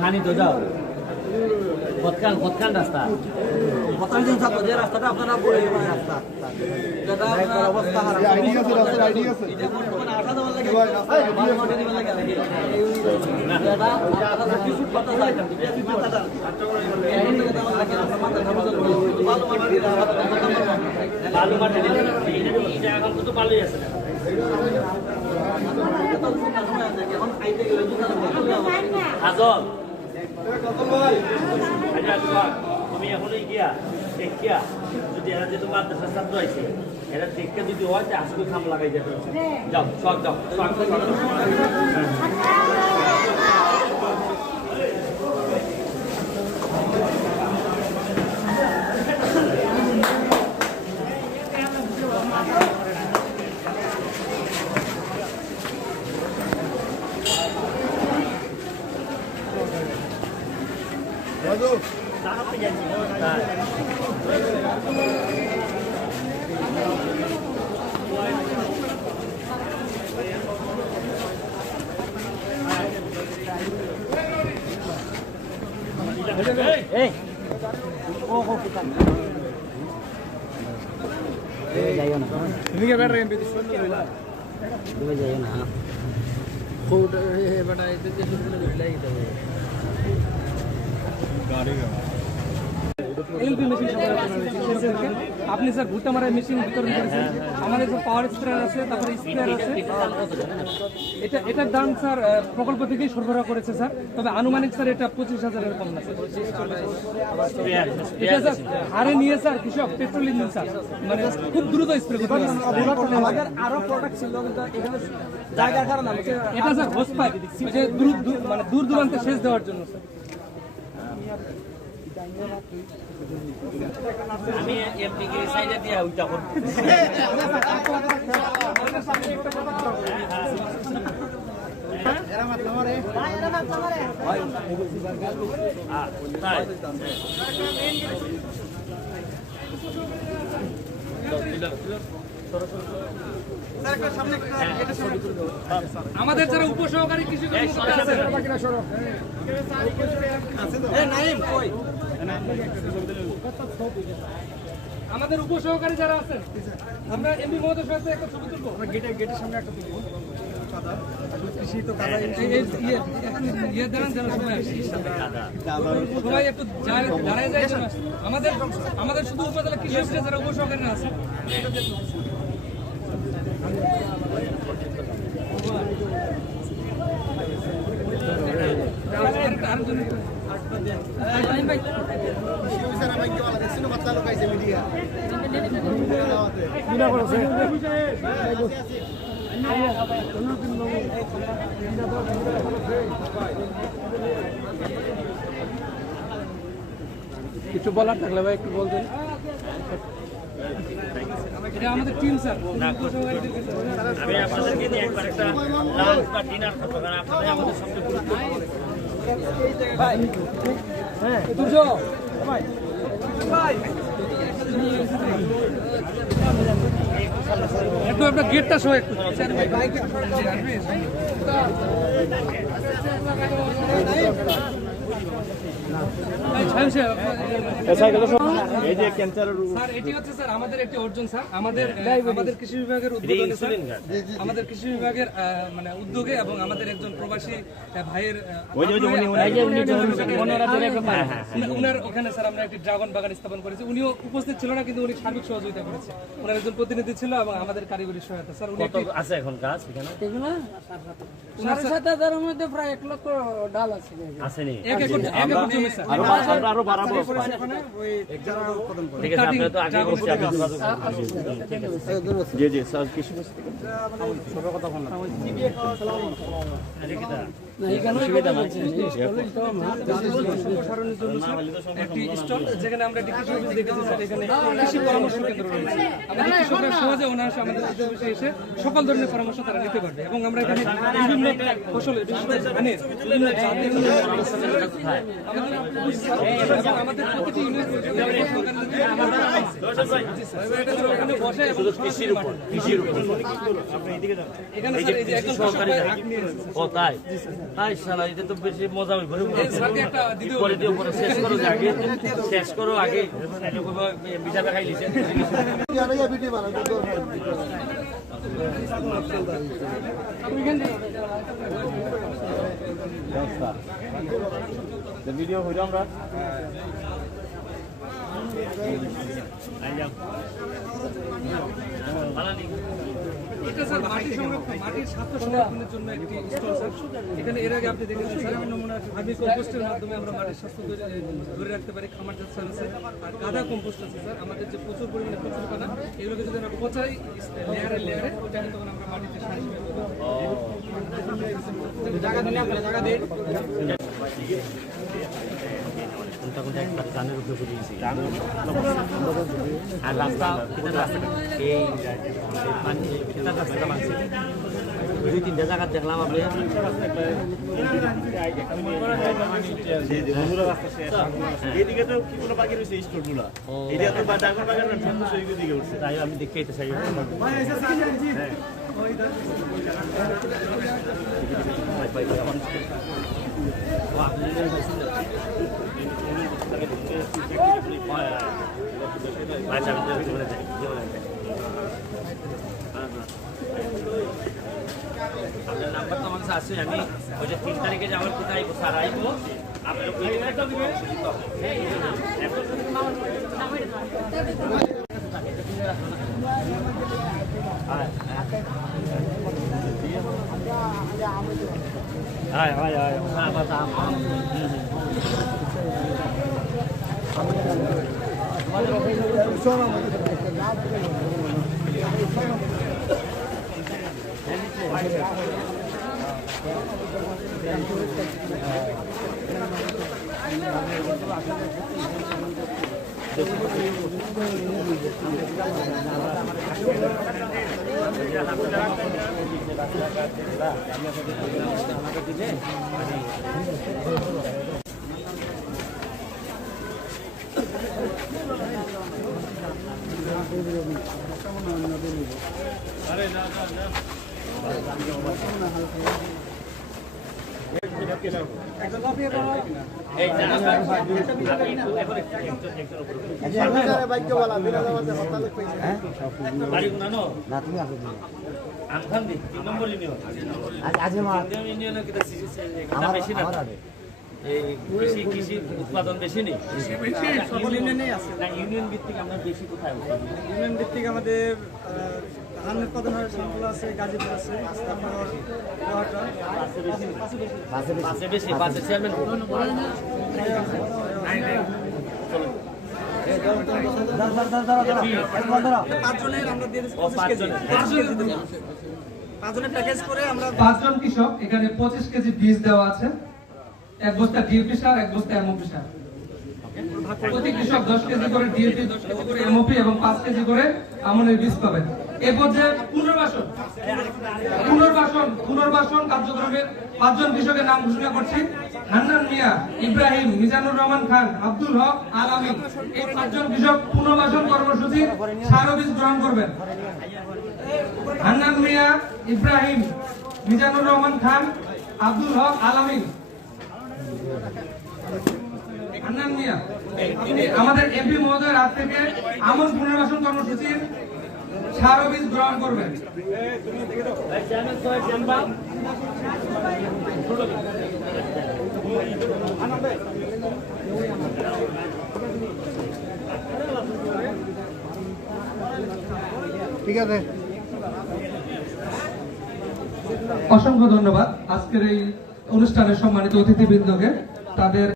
খানি তো যাও কতখান রাস্তা কতখান দিন ছাত্র যে রাস্তাটা আপনারা বলে রাস্তা যেটা আপনার অবস্থা খারাপ আইডিয়া আছে রাস্তার আইডিয়া আছে এটা বর্তমানে 8 দেওয়ার লাগে ভালো মাটি দিবার লাগে যেটা আপনারা কিছু কথা চাইতাম বিএসপি মাথাটা এখন থেকে দেওয়ার লাগে মাথা ধামাকা করে ভালো মাটি দিলে বালু মাটি দিলে এটা এখন তো বালুই আছে এখন খাইতে গেলে আজল তুমি এখনই গিয়া দেখিয়া যদি এরা যেহেতু মাদ্রাসার ছাত্র আছে এরা দেখে যদি হয় তো আজকে খাম লাগাই যাবে যাও সব যাও যাইও না তুমি কে বের রেম তুমি যাইও না কোড এ বড় এতে যে শুরু লাই দেবে গাড়ি এলপি মেশিন আপনি স্যার ভুট্টা মারার মেশিন বিতরণ করেছেন আমাদের যে পাওয়ার স্প্রেয়ার আছে তারপরে স্প্রেয়ার আছে এটার দাম স্যার প্রকল্প থেকেই সরবরাহ করেছে স্যার তবে আনুমানিক স্যার এটা 25,000 এর কম না স্যার এটা স্যার হারে নিয়ে স্যার কৃষক পেট্রোল ইঞ্জিন স্যার মানে খুব দ্রুত স্প্রে করতে পারে আমাদের আরো প্রোডাক্ট ছিল কিন্তু এখানে জায়গার কারণে এটা স্যার হোস পাইপ যে মানে দূর দূরান্তে সেচ দেওয়ার জন্য স্যার আমি এমপি কে সাইডে দিয়া উইটা করব এরা মাত আমারে ভাই এরা মাত আমারে ভাই তাই আমাদের যারা উপসহকারী কৃষি কর্মকর্তা আছে আমাদের উপসহকারী যারা আছেন আমরা এমপি মহোদয়ের সাথে একটা ছবি তুলবো গেটের সামনে একটা তুলবো সবাই একটু দাঁড়ায় যায় আমাদের শুধু উপজেলা কৃষি অফিসে যারা উপসহকারী আছে কিছু বলার থাকলে ভাই একটু বলতেন এটা আমাদের টিম স্যার আমি আপনাদেরকে নিয়ে একবার একটা লাঞ্চ বা ডিনার করবো কারণ আপনাদের আমাদের সবচেয়ে গুরুত্বপূর্ণ ভাই হ্যাঁ দুর্য ভাই ভাই একটু আপনার গেটটা সহ একটু এই যে ক্যান্সারের স্যার এটি হচ্ছে স্যার আমাদের একটি অর্জন স্যার আমাদের কৃষি বিভাগের উদ্যোগে স্যার আমাদের কৃষি বিভাগের মানে উদ্যোগে এবং আমাদের একজন প্রবাসী ভাইয়ের উনার ওখানে স্যার আমরা একটি ড্রাগন বাগান স্থাপন করেছি উনিও উপস্থিত ছিল না কিন্তু উনি সার্বিক সহযোগিতা করেছে ওনার একজন প্রতিনিধি ছিল এবং আমাদের কারিগরি সহায়তা স্যার উনি আছে এখন গাছ এখানে এগুলো 7,500 মধ্যে প্রায় 1 লক্ষ ডাল আছে আসেনি 1 একর জমি স্যার আরো বাড়াবো ঠিক আছে আপনি তো আগে বলছি আপনি জি জি স্যার কৃষি ছোট কথা বললাম একটি স্টল যেখানে আমরা একটি কৃষি অফিস দেখেছি স্যার এখানে কৃষি পরামর্শ কেন্দ্র রয়েছে আমাদের কৃষকরা সহজে ওনার আমাদের অফিসে এসে সকল ধরনের পরামর্শ তারা নিতে পারবে এবং আমরা এখানে বিভিন্ন ফসলের বিভিন্ন জাতের আমাদের প্রতিটি কৃষির উপর এখানে স্যার এই যে একজন সহকারী কোথায় আই শালা এটা তো বেশি মজা হইব স্যারকে একটা দিতে হবে। পরে দিও পরে শেষ করো আগে শেষ করো আগে বিচারটা খাই লিছেন ভিডিও হইল আমরা এটা স্যার মাটি সংরক্ষণ, মাটির স্বাস্থ্য সংরক্ষণের জন্য একটি স্টল স্যার। এখানে এর আগে আপনি দেখেছেন স্যার, আমি কম্পোস্টের মাধ্যমে আমরা মাটির স্বাস্থ্য ধরে রাখতে পারি। খামার জাত সার আছে আর গাদা কম্পোস্ট আছে স্যার। আমাদের যে প্রচুর পরিমাণে প্রচুর পানা, এগুলোকে যদি আমরা পচাই লেয়ারে লেয়ারে, ওটা কিন্তু তখন আমরা মাটিতে সার হিসেবে ব্যবহার করি। জায়গা দিলে আপনারা জায়গা দিন। আর রাস্তা এই রাস্তাটা মানছি 2-3টা জায়গা দেখলাম আপনি এদিকে তো কি কোনো বাকি রয়েছে স্টোরগুলো এটা তো ডাকর বাগান ঠান্ডা সৈকত দিকে উঠছে তাই আমি দেখে এটা চাই আপনার নাম্বার তো আমার কাছে আছে আমি ওই যে 3 তারিখে যে আমার কোথায় স্যার আইবো Hai, hai, hai. Apa sama? কৃষি কৃষি উৎপাদন বেশি নেই ইউনিয়ন ভিত্তিক আমরা বেশি কোথায় ইউনিয়ন ভিত্তিক আমাদের ধান উৎপাদন হয় সবগুলো আছে, গাজীপুর আছে, তারপর গোয়াটা পাশে বেশি পাশে চেয়ারম্যান পাঁচজনের আমরা দিয়ে দিচ্ছি 25 কেজি। 5 জনের প্যাকেজ করে আমরা 5 জন কৃষক এখানে 25 কেজি বীজ দেওয়া আছে। 1 বস্তা ডিএপি সার, 1 বস্তা এমওপি সার। প্রতি কৃষক 10 কেজি করে ডিএপি, 10 কেজি করে এমওপি এবং 5 কেজি করে আমনের বীজ পাবেন। এই পর্যায়ে পুনর্বাসন কার্যক্রমের 5 জন কৃষকের নাম ঘোষণা করছি। হান্নান মিয়া, ইব্রাহিম, মিজানুর রহমান খান, আব্দুল হক, আল আমিন। এই 5 জন কৃষক পুনর্বাসন কর্মসূচির সার ও বীজ গ্রহণ করবেন। হান্নান মিয়া, ইব্রাহিম, মিজানুর রহমান খান, আব্দুল হক, আল আমিন। হান্নান মিয়া আমাদের এমপি মহোদয়ের হাত থেকে আমন পুনর্বাসন কর্মসূচির সার ও বীজ গ্রহণ করবেন। ঠিক আছে। অসংখ্য ধন্যবাদ আজকের এই অনুষ্ঠানের সম্মানিত অতিথিবৃন্দকে। তাদের